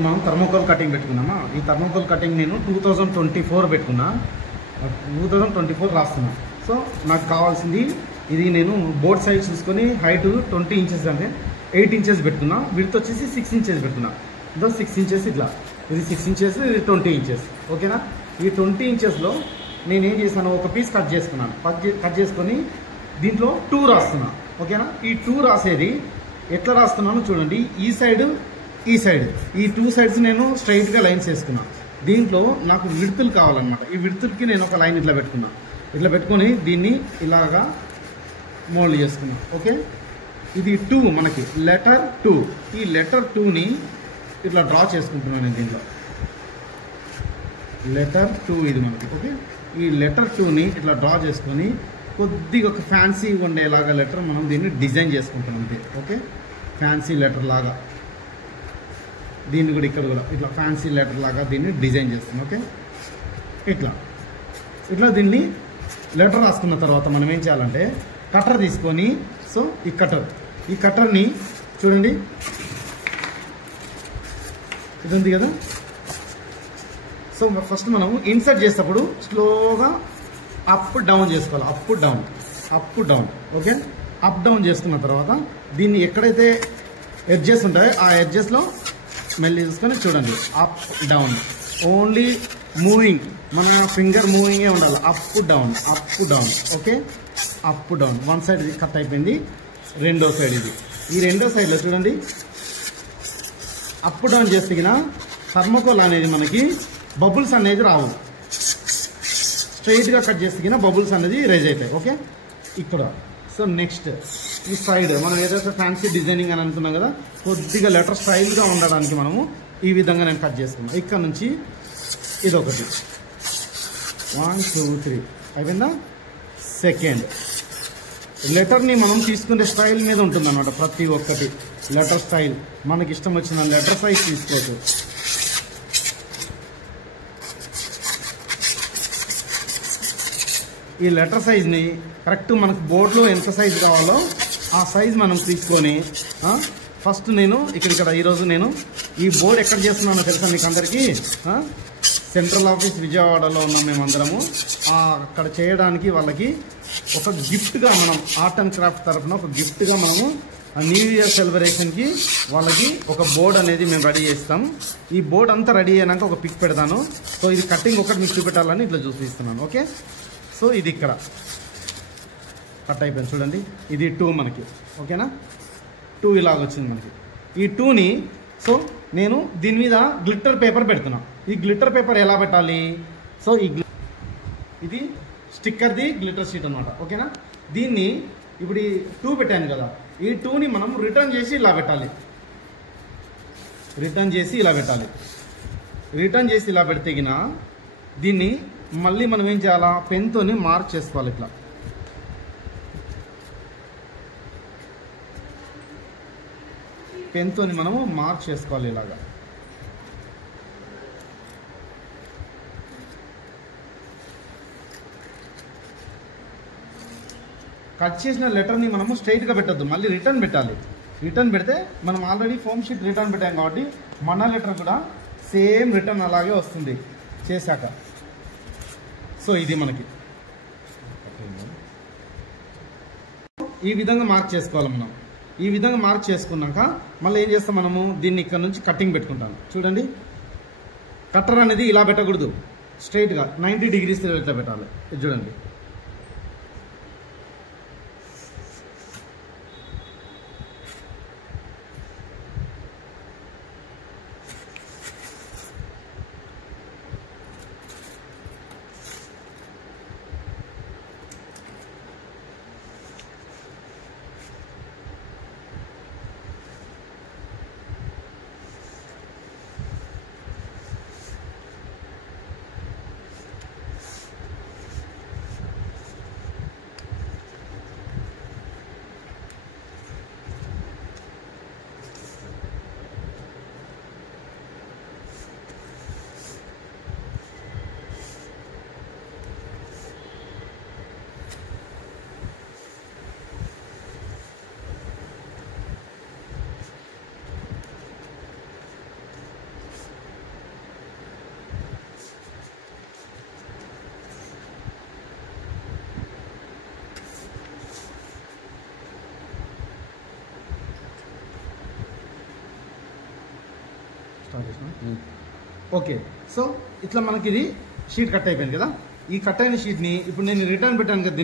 ఇప్పుడు మనం thermocol cutting పెట్టుకున్నామా. ఈ థర్మోకోల్ కటింగ్ నేను 2024 పెట్టుకున్నా. 2024 రాస్తున్నా. సో నాకు కావాల్సింది ఇది. నేను బోర్డ్ సైజ్ చూసుకొని హైట్ 20 ఇంచెస్ అంటే 8 ఇంచెస్ పెట్టుకున్నా. విడ్త్ వచ్చేసి 6 ఇంచెస్ పెట్టుకున్నా. ఇదో 6 ఇంచెస్ ఇట్లా, ఇది 6 ఇంచెస్, ఇది 20 ఇంచెస్. ఓకేనా. ఈ 20 ఇంచెస్లో నేనేం చేశాను, ఒక పీస్ కట్ చేసుకున్నాను. కట్ చేసుకొని దీంట్లో 2 రాస్తున్నా. ఓకేనా. ఈ 2 రాసేది ఎట్లా రాస్తున్నాను చూడండి. ఈ సైడ్ ఈ సైడ్ ఈ 2 సైడ్స్ నేను స్ట్రైట్గా లైన్స్ వేసుకున్నా. దీంట్లో నాకు విడ్తులు కావాలన్నమాట. ఈ విడ్తులకి నేను ఒక లైన్ ఇట్లా పెట్టుకున్నా. ఇట్లా పెట్టుకొని దీన్ని ఇలాగా మోల్డ్ చేసుకున్నా. ఓకే. ఇది 2 మనకి లెటర్ 2. ఈ లెటర్ 2ని ఇట్లా డ్రా చేసుకుంటున్నాను నేను దీంట్లో. లెటర్ 2 ఇది మనకి. ఓకే. ఈ లెటర్ 2ని ఇట్లా డ్రా చేసుకొని కొద్దిగా ఒక ఫ్యాన్సీ ఉండేలాగా లెటర్ మనం దీన్ని డిజైన్ చేసుకుంటున్నాం అంతే. ఓకే. ఫ్యాన్సీ లెటర్ లాగా దీన్ని కూడా ఇక్కడ కూడా ఇట్లా ఫ్యాన్సీ లెటర్ లాగా దీన్ని డిజైన్ చేస్తున్నాం. ఓకే. ఇట్లా దీన్ని లెటర్ రాసుకున్న తర్వాత మనం ఏం చేయాలంటే కటర్ తీసుకొని, సో ఈ కట్టర్ని చూడండి, ఇది ఉంది కదా. సో ఫస్ట్ మనం ఇన్సర్ట్ చేసేటప్పుడు స్లోగా అప్ డౌన్ చేసుకోవాలి. Up down. Okay. Up down చేసుకున్న తర్వాత దీన్ని ఎక్కడైతే ఎడ్జెస్ ఉంటాయో ఆ ఎడ్జెస్లో మెల్లి చూసుకొని చూడండి. అప్ డౌన్, ఓన్లీ మూవింగ్, మన ఫింగర్ మూవింగే ఉండాలి. Up down. Okay. Up down. One side ఇది కట్ అయిపోయింది. రెండో సైడ్ ఇది. ఈ రెండో సైడ్లో చూడండి అప్ డౌన్ చేస్తే థర్మోకోల్ అనేది మనకి బబుల్స్ అనేది రావు. స్ట్రైట్గా కట్ చేస్తే బబుల్స్ అనేది రైజ్ అవుతాయి. ఓకే. ఇక్కడ సో నెక్స్ట్ ఈ సైడ్ మనం ఏదైతే ఫ్యాన్సీ డిజైనింగ్ అని అనుకున్నాం కదా, కొద్దిగా లెటర్ స్టైల్గా ఉండడానికి మనము ఈ విధంగా నేను కట్ చేసుకున్నాను. ఇక్కడ నుంచి ఇదొకటి 1 2 3 అయిపోయిందా. సెకండ్ లెటర్ని మనం తీసుకునే స్టైల్ మీద ఉంటుంది అన్నమాట. ప్రతి ఒక్కటి లెటర్ స్టైల్ మనకి ఇష్టం వచ్చిన లెటర్ సైజ్ తీసుకోవచ్చు. ఈ లెటర్ సైజ్ని కరెక్ట్ మనకు బోర్డులో ఎంత సైజ్ కావాలో ఆ సైజ్ మనం తీసుకొని ఫస్ట్ నేను ఇక్కడ ఈరోజు నేను ఈ బోర్డు ఎక్కడ చేస్తున్నానో తెలుసా మీకు అందరికీ. సెంట్రల్ ఆఫీస్ విజయవాడలో ఉన్నాం మేమందరము. అక్కడ చేయడానికి వాళ్ళకి ఒక గిఫ్ట్గా మనం ఆర్ట్ అండ్ క్రాఫ్ట్ తరఫున ఒక గిఫ్ట్గా మనము న్యూ ఇయర్ సెలబ్రేషన్కి వాళ్ళకి ఒక బోర్డు అనేది మేము రెడీ చేస్తాం. ఈ బోర్డు అంతా రెడీ అయినాక ఒక పిక్ పెడతాను. సో ఇది కటింగ్ ఒకటి మీకు చూపెట్టాలని ఇట్లా చూపిస్తున్నాను. ఓకే. సో ఇది ఇక్కడ కట్ అయిపోయింది చూడండి. ఇది 2 మనకి. ఓకేనా. 2 ఇలాగ వచ్చింది మనకి. ఈ 2ని సో నేను దీని మీద గ్లిట్టర్ పేపర్ పెడుతున్నా. ఈ గ్లిట్టర్ పేపర్ ఎలా పెట్టాలి, సో ఇది స్టిక్కర్ది గ్లిట్టర్ షీట్ అనమాట. ఓకేనా. దీన్ని ఇప్పుడు ఈ 2 పెట్టాను కదా, ఈ 2ని మనం రిటర్న్ చేసి ఇలా పెట్టాలి. రిటర్న్ చేసి ఇలా పెడితే దీన్ని మళ్ళీ మనం ఏం చేయాలా, పెన్తోని మార్క్ చేసుకోవాలి. ఇట్లా పెన్తోని మనము మార్క్ చేసుకోవాలి. ఇలాగా కట్ చేసిన లెటర్ని మనము స్ట్రైట్గా పెట్టద్దు, మళ్ళీ రిటర్న్ పెట్టాలి. రిటర్న్ పెడితే మనం ఆల్రెడీ ఫోమ్ షీట్ రిటర్న్ పెట్టాం కాబట్టి మన లెటర్ కూడా సేమ్ రిటర్న్ అలాగే వస్తుంది చేశాక. సో ఇది మనకి ఈ విధంగా మార్క్ చేసుకోవాలి మనం. ఈ విధంగా మార్క్ చేసుకున్నాక మళ్ళీ ఏం చేస్తాం మనము, దీన్ని ఇక్కడ నుంచి కటింగ్ పెట్టుకుంటాం. చూడండి, కట్టర్ అనేది ఇలా పెట్టకూడదు, స్ట్రైట్గా 90 degrees ఇట్లా పెట్టాలి. ఇది చూడండి. ఓకే. సో ఇట్లా మనకి ఇది షీట్ కట్ అయిపోయింది కదా. ఈ కట్ అయిన షీట్ని ఇప్పుడు నేను రిటర్న్ పెట్టాను కదా,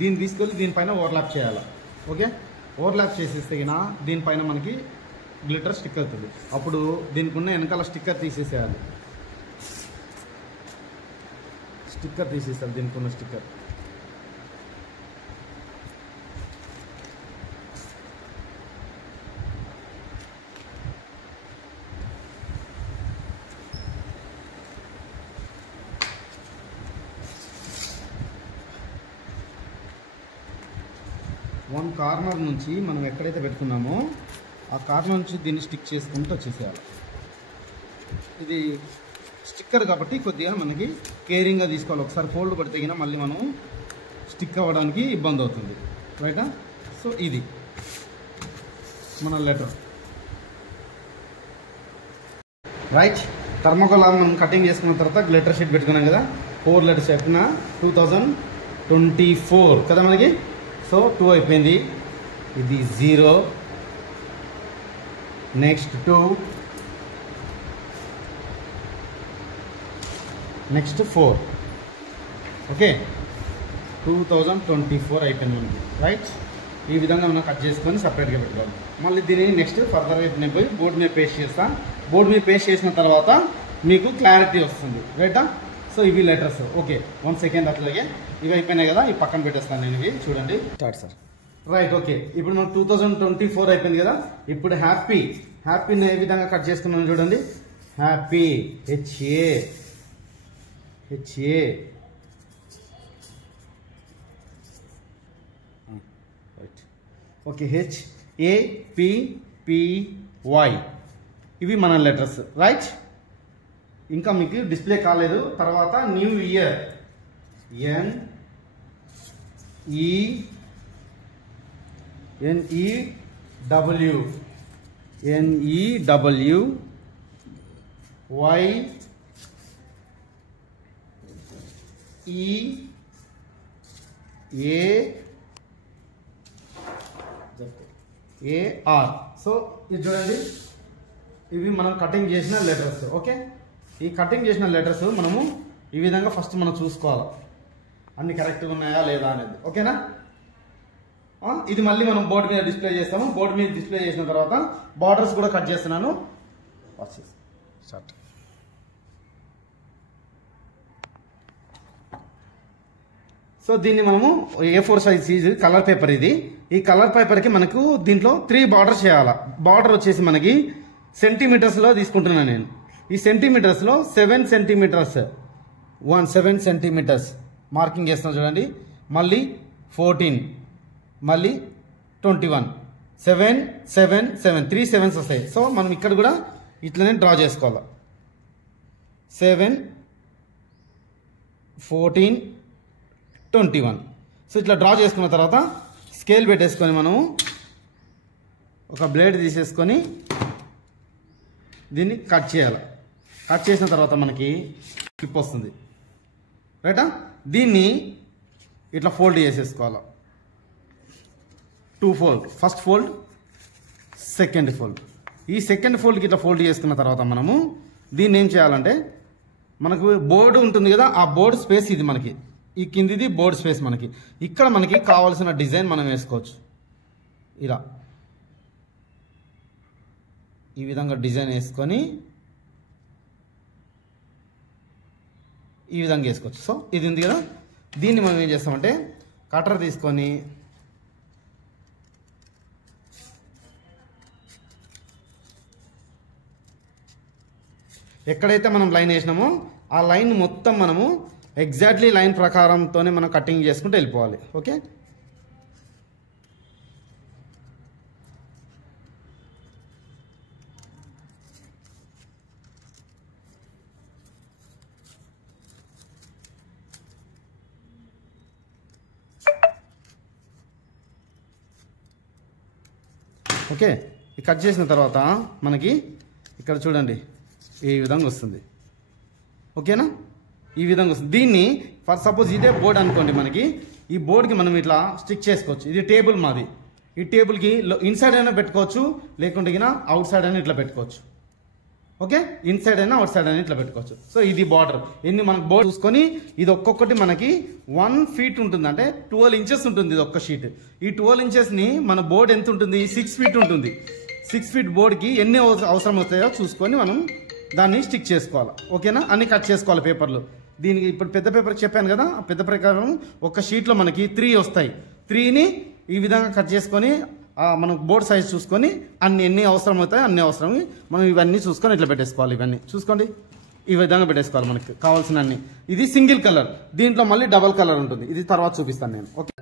దీన్ని తీసుకెళ్ళి దీనిపైన ఓవర్లాప్ చేయాలి. ఓకే, ఓవర్లాప్ చేసేస్తే గినా దీనిపైన మనకి గ్లిటర్ స్టిక్ అవుతుంది. అప్పుడు దీనికి ఉన్న వెనకాల స్టిక్కర్ తీసేసేయాలి. దీనికి ఉన్న స్టిక్కర్. వన్ కార్నర్ నుంచి మనం ఎక్కడైతే పెట్టుకున్నామో ఆ కార్నర్ నుంచి దీన్ని స్టిక్ చేసుకుంటూ వచ్చేసేయాలి. ఇది స్టిక్కర్ కాబట్టి కొద్దిగా మనకి కేరింగ్గా తీసుకోవాలి. ఒకసారి ఫోల్డ్ పడితే గినా మళ్ళీ మనం స్టిక్ అవ్వడానికి ఇబ్బంది అవుతుంది. రైటా? సో ఇది మన లెటర్. రైట్, థర్మోకోల్ మనం కటింగ్ చేసుకున్న తర్వాత గ్లిటర్ షీట్ పెట్టుకున్నాం కదా. 4 లెటర్స్ చెప్పిన 2024 కదా మనకి. సో 2 అయిపోయింది. ఇది 0, నెక్స్ట్ 2, నెక్స్ట్ 4. ఓకే, 2024 అయిపోయింది మనకి. రైట్, ఈ విధంగా మనం కట్ చేసుకొని సపరేట్గా పెట్టుకోవాలి. మళ్ళీ దీన్ని నెక్స్ట్ ఫర్దర్గా నేను పోయి బోర్డు మీద పేస్ట్ చేస్తాను. బోర్డు మీద పేస్ట్ చేసిన తర్వాత మీకు క్లారిటీ వస్తుంది. రైటా? సో ఇవి లెటర్స్. ఓకే, 1 సెకండ్ అట్లాగే ఇవి అయిపోయినాయి కదా. ఇవి పక్కన పెట్టేస్తాను నేను. ఇవి చూడండి. Start sir. Right, okay. ఇప్పుడు మనం 2024 అయిపోయింది కదా. ఇప్పుడు హ్యాపీని ఏ విధంగా కట్ చేసుకున్నాను చూడండి. Happy HA right. Okay, HAPPY ఇవి మన లెటర్స్. రైట్, ఇంకా మీకు డిస్ప్లే కాలేదు. తర్వాత న్యూ ఇయర్ NEWYAR. సో ఇది చూడండి, ఇవి మనం కటింగ్ చేసిన లెటర్స్. ఓకే, ఈ కటింగ్ చేసిన లెటర్స్ మనము ఈ విధంగా ఫస్ట్ మనం చూసుకోవాలి అన్ని కరెక్ట్గా ఉన్నాయా లేదా అనేది. ఓకేనా? ఇది మళ్ళీ మనం బోర్డు మీద డిస్ప్లే చేస్తాము. బోర్డు మీద డిస్ప్లే చేసిన తర్వాత బార్డర్స్ కూడా కట్ చేస్తున్నాను. స్టార్ట్. సో దీన్ని మనము A4 సైజ్ కలర్ పేపర్. ఈ కలర్ పేపర్కి మనకు దీంట్లో 3 బార్డర్స్ చేయాలి. బార్డర్ వచ్చేసి మనకి సెంటీమీటర్స్లో తీసుకుంటున్నాను నేను. ఈ సెంటీమీటర్స్లో 7 సెంటీమీటర్స్ 7 సెంటీమీటర్స్ మార్కింగ్ చేస్తున్నాను చూడండి. మళ్ళీ 14, మళ్ళీ 21, 7 7 7 3 7s వస్తాయి. సో మనం ఇక్కడ కూడా ఇట్లనే డ్రా చేసుకోవాలి. 7 14 21. సో ఇట్లా డ్రా చేసుకున్న తర్వాత స్కేల్ పెట్టేసుకొని మనము ఒక బ్లేడ్ తీసేసుకొని దీన్ని కట్ చేయాలి. కట్ చేసిన తర్వాత మనకి క్లిప్ వస్తుంది. రైటా? దీన్ని ఇట్లా ఫోల్డ్ చేసేసుకోవాలి. 2 fold, first fold, second fold. ఈ సెకండ్ ఫోల్డ్కి ఇట్లా ఫోల్డ్ చేసుకున్న తర్వాత మనము దీన్ని ఏం చేయాలంటే, మనకు బోర్డు ఉంటుంది కదా, ఆ బోర్డు స్పేస్ ఇది మనకి. ఈ కిందిది బోర్డు స్పేస్ మనకి. ఇక్కడ మనకి కావాల్సిన డిజైన్ మనం వేసుకోవచ్చు. ఇలా ఈ విధంగా డిజైన్ వేసుకొని ఈ విధంగా వేసుకోవచ్చు. సో ఇది ఉంది కదా, దీన్ని మనం ఏం చేస్తామంటే కటర్ తీసుకొని ఎక్కడైతే మనం లైన్ వేసినామో ఆ లైన్ మొత్తం మనము ఎగ్జాక్ట్లీ లైన్ ప్రకారంతోనే మనం కటింగ్ చేసుకుంటూ వెళ్ళిపోవాలి. Okay, okay. ఈ కట్ చేసిన తర్వాత మనకి ఇక్కడ చూడండి ఈ విధంగా వస్తుంది. ఓకేనా? ఈ విధంగా వస్తుంది. దీన్ని ఫర్ సపోజ్ ఇదే బోర్డ్ అనుకోండి, మనకి ఈ బోర్డుకి మనం ఇట్లా స్టిక్ చేసుకోవచ్చు. ఇది టేబుల్ మాది. ఈ టేబుల్కి ఇన్సైడ్ అయినా పెట్టుకోవచ్చు, లేకుంటే అవుట్ సైడ్ అయినా ఇట్లా పెట్టుకోవచ్చు. ఓకే, ఇన్సైడ్ అయినా అవుట్ సైడ్ అయినా ఇట్లా పెట్టుకోవచ్చు. సో ఇది బార్డర్. ఎన్ని మనకు బోర్డు చూసుకొని ఇది ఒక్కొక్కటి మనకి 1 feet ఉంటుంది, అంటే 12 inches ఉంటుంది ఇది ఒక్క షీట్. ఈ 12 inches ని మన బోర్డు ఎంత ఉంటుంది, 6 feet ఉంటుంది. 6 feet బోర్డుకి ఎన్ని అవసరం వస్తాయో చూసుకొని మనం దాన్ని స్టిక్ చేసుకోవాలి. ఓకేనా, అన్ని కట్ చేసుకోవాలి పేపర్లు. దీనికి ఇప్పుడు పెద్ద పేపర్ చెప్పాను కదా, ఆ పెద్ద ప్రకారం ఒక షీట్లో మనకి 3 వస్తాయి. 3ని ఈ విధంగా కట్ చేసుకొని మనకు బోర్డ్ సైజ్ చూసుకొని ఎన్ని అవసరం అవుతాయి అన్ని అవసరం మనం ఇవన్నీ చూసుకొని ఇట్లా పెట్టేసుకోవాలి. ఇవన్నీ చూసుకోండి, ఈ విధంగా పెట్టేసుకోవాలి మనకి కావాల్సిన అన్ని. ఇది సింగిల్ కలర్, దీంట్లో మళ్ళీ డబల్ కలర్ ఉంటుంది, ఇది తర్వాత చూపిస్తాను నేను. ఓకే.